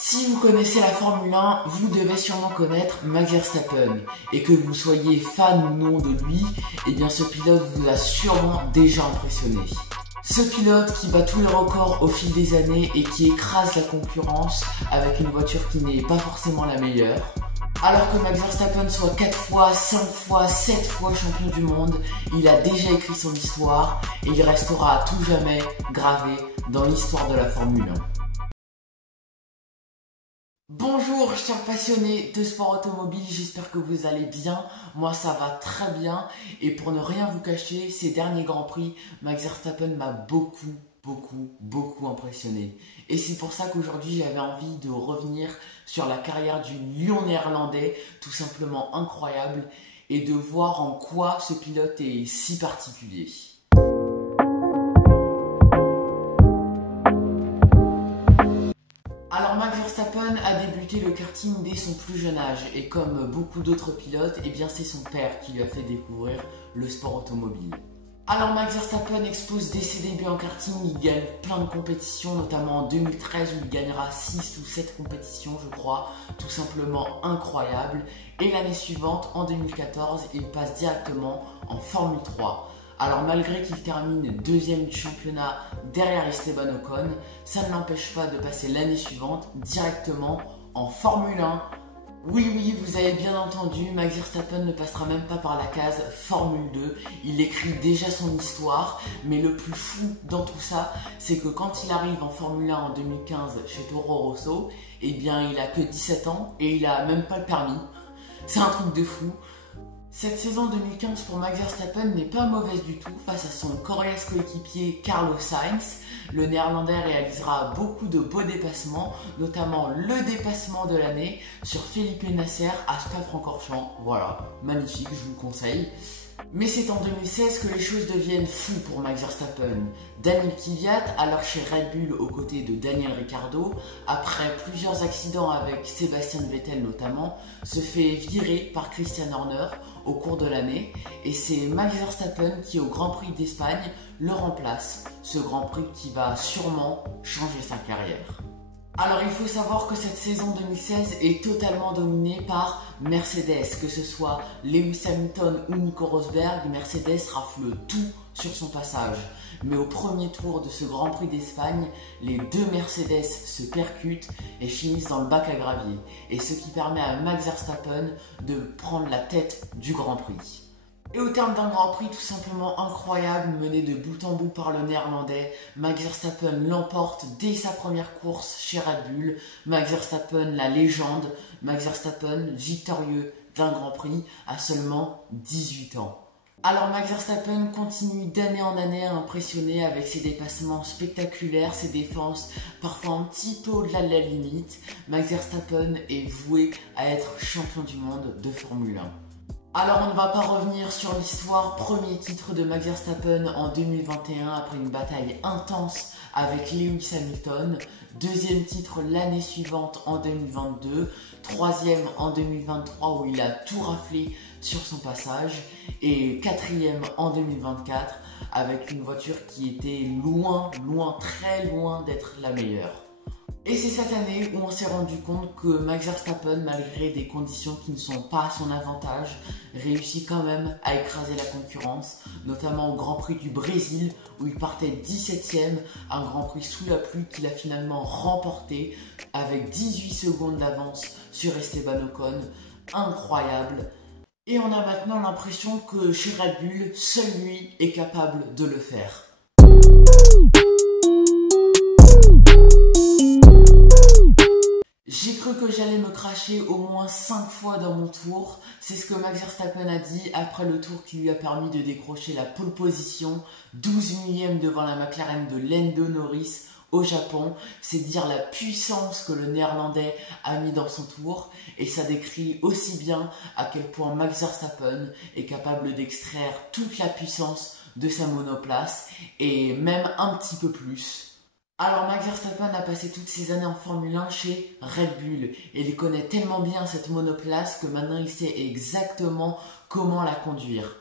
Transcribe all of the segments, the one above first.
Si vous connaissez la Formule 1, vous devez sûrement connaître Max Verstappen. Et que vous soyez fan ou non de lui, eh bien ce pilote vous a sûrement déjà impressionné. Ce pilote qui bat tous les records au fil des années et qui écrase la concurrence avec une voiture qui n'est pas forcément la meilleure. Alors que Max Verstappen soit 4 fois, 5 fois, 7 fois champion du monde, il a déjà écrit son histoire et il restera à tout jamais gravé dans l'histoire de la Formule 1. Bonjour chers passionnés de sport automobile, j'espère que vous allez bien, moi ça va très bien et pour ne rien vous cacher, ces derniers Grands Prix, Max Verstappen m'a beaucoup impressionné. Et c'est pour ça qu'aujourd'hui j'avais envie de revenir sur la carrière du lion néerlandais, tout simplement incroyable, et de voir en quoi ce pilote est si particulier. Alors Max Verstappen a débuté le karting dès son plus jeune âge et comme beaucoup d'autres pilotes, eh bien c'est son père qui lui a fait découvrir le sport automobile. Alors Max Verstappen explose dès ses débuts en karting, il gagne plein de compétitions, notamment en 2013 où il gagnera 6 ou 7 compétitions je crois, tout simplement incroyable. Et l'année suivante, en 2014, il passe directement en Formule 3. Alors malgré qu'il termine deuxième du championnat derrière Esteban Ocon, ça ne l'empêche pas de passer l'année suivante directement en Formule 1. Oui, vous avez bien entendu, Max Verstappen ne passera même pas par la case Formule 2, il écrit déjà son histoire, mais le plus fou dans tout ça, c'est que quand il arrive en Formule 1 en 2015 chez Toro Rosso, eh bien il a que 17 ans et il a même pas le permis, c'est un truc de fou. Cette saison 2015 pour Max Verstappen n'est pas mauvaise du tout face à son coriace coéquipier Carlos Sainz. Le néerlandais réalisera beaucoup de beaux dépassements, notamment le dépassement de l'année sur Felipe Nasr à Spa-Francorchamps. Voilà, magnifique, je vous le conseille. Mais c'est en 2016 que les choses deviennent fous pour Max Verstappen. Daniel Kvyat, alors chez Red Bull aux côtés de Daniel Ricciardo, après plusieurs accidents avec Sebastian Vettel notamment, se fait virer par Christian Horner au cours de l'année et c'est Max Verstappen qui au Grand Prix d'Espagne le remplace, ce Grand Prix qui va sûrement changer sa carrière. Alors il faut savoir que cette saison 2016 est totalement dominée par Mercedes, que ce soit Lewis Hamilton ou Nico Rosberg, Mercedes rafle tout sur son passage. Mais au premier tour de ce Grand Prix d'Espagne, les deux Mercedes se percutent et finissent dans le bac à gravier. Et ce qui permet à Max Verstappen de prendre la tête du Grand Prix. Et au terme d'un Grand Prix tout simplement incroyable, mené de bout en bout par le néerlandais, Max Verstappen l'emporte dès sa première course chez Red Bull. Max Verstappen, la légende, Max Verstappen victorieux d'un Grand Prix à seulement 18 ans. Alors Max Verstappen continue d'année en année à impressionner avec ses dépassements spectaculaires, ses défenses parfois un petit peu au-delà de la limite. Max Verstappen est voué à être champion du monde de Formule 1. Alors on ne va pas revenir sur l'histoire, premier titre de Max Verstappen en 2021 après une bataille intense avec Lewis Hamilton, deuxième titre l'année suivante en 2022, troisième en 2023 où il a tout raflé sur son passage et quatrième en 2024 avec une voiture qui était très loin d'être la meilleure. Et c'est cette année où on s'est rendu compte que Max Verstappen, malgré des conditions qui ne sont pas à son avantage, réussit quand même à écraser la concurrence, notamment au Grand Prix du Brésil où il partait 17ème, un Grand Prix sous la pluie qu'il a finalement remporté avec 18 secondes d'avance sur Esteban Ocon, incroyable. Et on a maintenant l'impression que chez Red Bull, seul lui est capable de le faire. J'ai cru que j'allais me cracher au moins 5 fois dans mon tour, c'est ce que Max Verstappen a dit après le tour qui lui a permis de décrocher la pole position, 12 millième devant la McLaren de Lando Norris au Japon. C'est dire la puissance que le néerlandais a mis dans son tour et ça décrit aussi bien à quel point Max Verstappen est capable d'extraire toute la puissance de sa monoplace et même un petit peu plus. Alors Max Verstappen a passé toutes ces années en Formule 1 chez Red Bull et il connaît tellement bien cette monoplace que maintenant il sait exactement comment la conduire.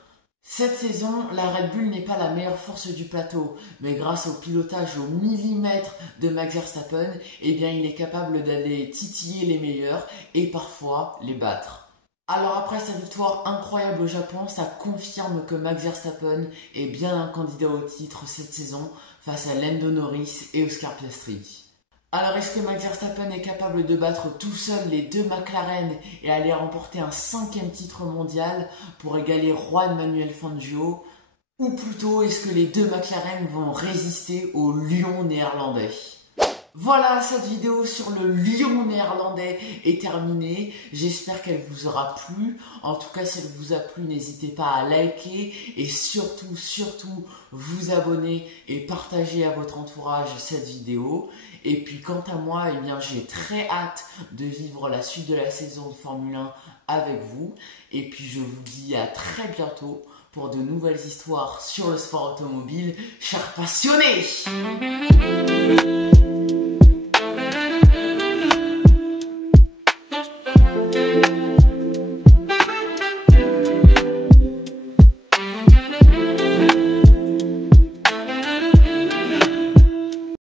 Cette saison, la Red Bull n'est pas la meilleure force du plateau, mais grâce au pilotage au millimètre de Max Verstappen, eh bien il est capable d'aller titiller les meilleurs et parfois les battre. Alors après sa victoire incroyable au Japon, ça confirme que Max Verstappen est bien un candidat au titre cette saison face à Lando Norris et Oscar Piastri. Alors est-ce que Max Verstappen est capable de battre tout seul les deux McLaren et aller remporter un 5e titre mondial pour égaler Juan Manuel Fangio? Ou plutôt est-ce que les deux McLaren vont résister au lion néerlandais? Voilà, cette vidéo sur le lion néerlandais est terminée. J'espère qu'elle vous aura plu. En tout cas, si elle vous a plu, n'hésitez pas à liker et surtout, vous abonner et partager à votre entourage cette vidéo. Et puis, quant à moi, eh bien, j'ai très hâte de vivre la suite de la saison de Formule 1 avec vous. Et puis, je vous dis à très bientôt pour de nouvelles histoires sur le sport automobile. Chers passionnés!